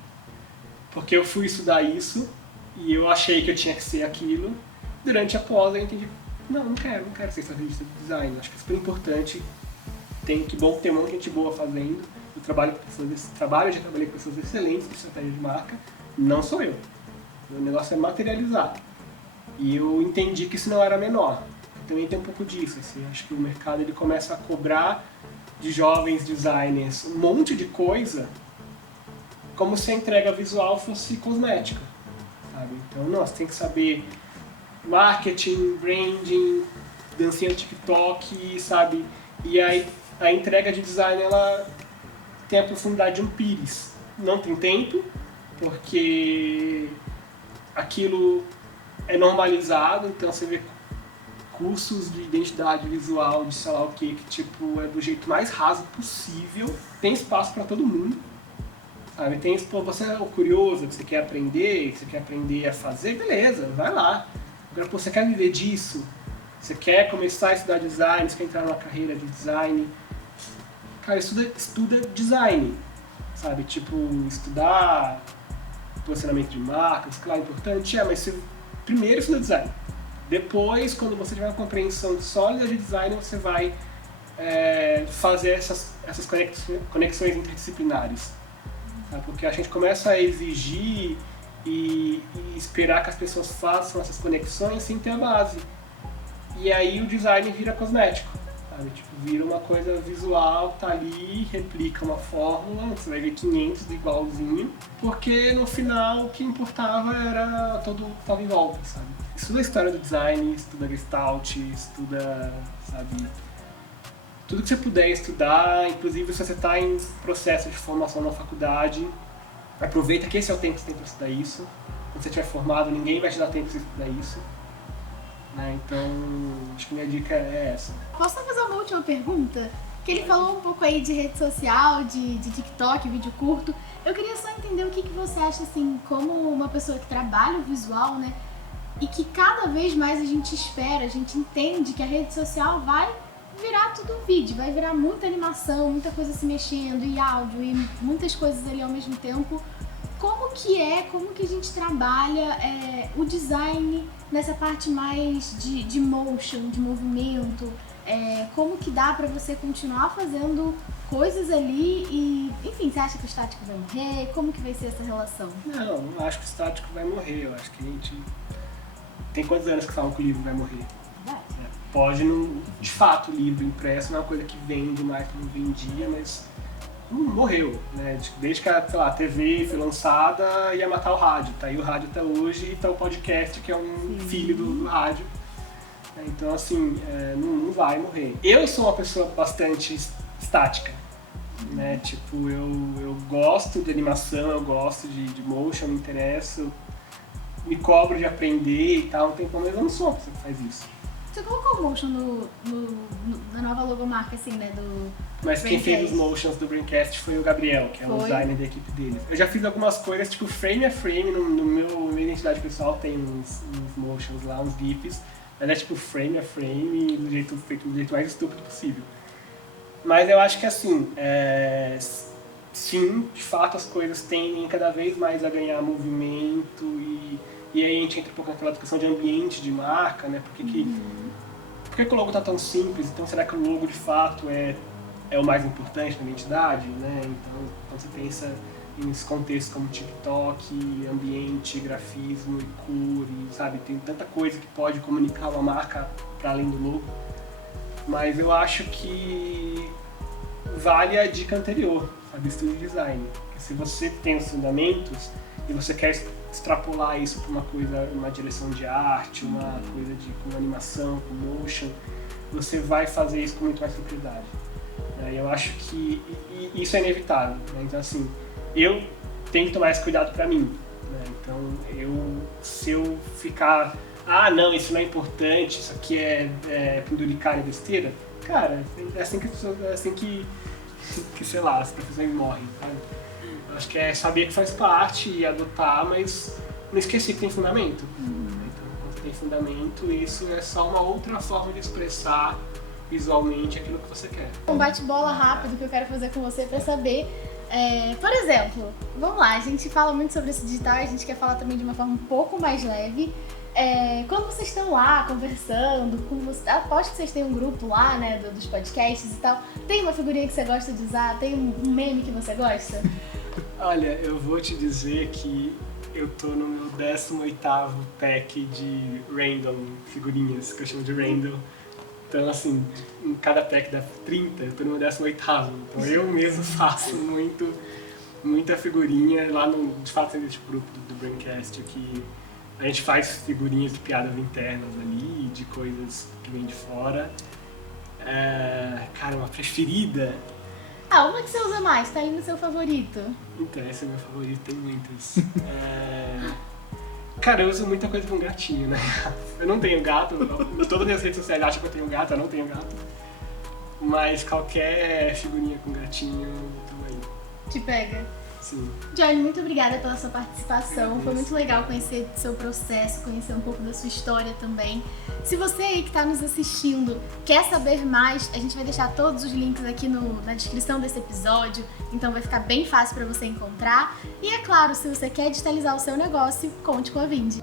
porque eu fui estudar isso e eu achei que eu tinha que ser aquilo. Durante a pós eu entendi, não quero ser estrategista de design. Acho que é super importante, que bom ter um monte de gente boa fazendo. Eu trabalhei com pessoas excelentes de estratégia de marca, não sou eu. O negócio é materializar. E eu entendi que isso não era menor. Também tem um pouco disso, assim, acho que o mercado ele começa a cobrar de jovens designers um monte de coisa como se a entrega visual fosse cosmética, sabe? Então, você tem que saber marketing, branding, dancinha no TikTok, sabe? E aí a entrega de design ela tem a profundidade de um pires. Não tem tempo, porque aquilo é normalizado, então você vê cursos de identidade visual, de sei lá o que tipo, é do jeito mais raso possível. Tem espaço para todo mundo, sabe? Você é curioso, que você quer aprender a fazer, beleza, vai lá. Agora, você quer viver disso? Você quer começar a estudar design, você quer entrar numa carreira de design? Cara, estuda design, sabe? Tipo, estudar posicionamento de marcas, claro, é importante, mas você primeiro estuda design. Depois, quando você tiver uma compreensão sólida de design, você vai fazer essas conexões interdisciplinares. Tá? Porque a gente começa a exigir e esperar que as pessoas façam essas conexões sem ter a base. E aí o design vira cosmético. Sabe? Tipo, vira uma coisa visual, tá ali, replica uma fórmula, você vai ver 500 igualzinho, porque no final o que importava era todo o que estava em volta, sabe? Estuda a história do design, estuda Gestalt, estuda, sabe, tudo que você puder estudar, inclusive se você está em processo de formação na faculdade, aproveita que esse é o tempo que você tem para estudar isso. Quando você estiver formado, ninguém vai te dar tempo para estudar isso. Né? Então, acho que minha dica é essa. Posso fazer uma última pergunta? Que ele falou um pouco aí de rede social, de TikTok, vídeo curto. Eu queria só entender o que você acha, assim, como uma pessoa que trabalha o visual, né? E que cada vez mais a gente espera, a gente entende que a rede social vai virar tudo vídeo, vai virar muita animação, muita coisa se mexendo, e áudio, e muitas coisas ali ao mesmo tempo. Como que a gente trabalha o design nessa parte mais de motion, de movimento? Como que dá pra você continuar fazendo coisas ali e, enfim, você acha que o estático vai morrer? Como que vai ser essa relação? Não acho que o estático vai morrer, eu acho que a gente... Tem quantos anos que falam que o livro vai morrer? Pode, não, de fato, o livro impresso não é uma coisa que vende mais que não vendia, mas morreu, né? Desde que a TV foi lançada, ia matar o rádio. Tá aí o rádio até hoje e tá o podcast, que é um filho do rádio. Então, assim, não vai morrer. Eu sou uma pessoa bastante estática, né? Tipo, eu gosto de animação, eu gosto de motion, me interessa, me cobro de aprender e tal, não tem como, mas eu não sou uma pessoa que faz isso. Você colocou o motion na nova logomarca, assim, né, do Mas quem fez os motions do Braincast foi o Gabriel, que é o designer da equipe deles. Eu já fiz algumas coisas, tipo frame a frame, na minha identidade pessoal tem uns motions lá, uns GIFs, mas é tipo frame a frame, feito do jeito mais estúpido possível. Mas eu acho que assim, sim, de fato as coisas tendem cada vez mais a ganhar movimento e aí a gente entra um pouco naquela discussão de ambiente de marca, né? Por que o logo tá tão simples? Então será que o logo de fato é o mais importante na identidade, né? Então quando você pensa nesse contexto como TikTok, ambiente, grafismo e cor, e, sabe? Tem tanta coisa que pode comunicar uma marca para além do logo. Mas eu acho que vale a dica anterior, sabe? Estilo de design. Porque se você tem os fundamentos e você quer extrapolar isso para uma direção de arte, uma coisa com animação, com motion, você vai fazer isso com muito mais propriedade. Eu acho que isso é inevitável, né? Então, assim, eu tenho que tomar esse cuidado para mim, né? Então, se eu ficar, não, isso não é importante, isso aqui é penduricalho e besteira, cara, é assim que sei lá, as profissões morrem, sabe? Eu acho que é saber que faz parte e adotar, mas não esquecer que tem fundamento. Então, quando tem fundamento, isso é só uma outra forma de expressar visualmente aquilo que você quer. Um bate-bola rápido que eu quero fazer com você para saber, por exemplo, vamos lá, a gente fala muito sobre esse digital, a gente quer falar também de uma forma um pouco mais leve. Quando vocês estão lá conversando, aposto que vocês têm um grupo lá, né, dos podcasts e tal, tem uma figurinha que você gosta de usar? Tem um meme que você gosta? Olha, eu vou te dizer que eu tô no meu 18º pack de random figurinhas, que eu chamo de random. Então, assim, em cada pack dá 30, eu tô no meu 18º. Então eu mesmo faço muita figurinha. Lá de fato existe o grupo do Braincast, que a gente faz figurinhas de piadas internas ali, de coisas que vêm de fora. Cara, uma preferida. Uma que você usa mais, tá aí no seu favorito? Então, esse é meu favorito, tem muitas. Cara, eu uso muita coisa com gatinho, né? Eu não tenho gato, todas as minhas redes sociais acham que eu tenho gato, eu não tenho gato. Mas qualquer figurinha com gatinho, também. Te pega? Sim. Johnny, muito obrigada pela sua participação. Foi muito legal conhecer o seu processo, conhecer um pouco da sua história também. Se você aí que está nos assistindo quer saber mais, a gente vai deixar todos os links aqui na descrição desse episódio, então vai ficar bem fácil para você encontrar. E é claro, se você quer digitalizar o seu negócio, conte com a Vindi.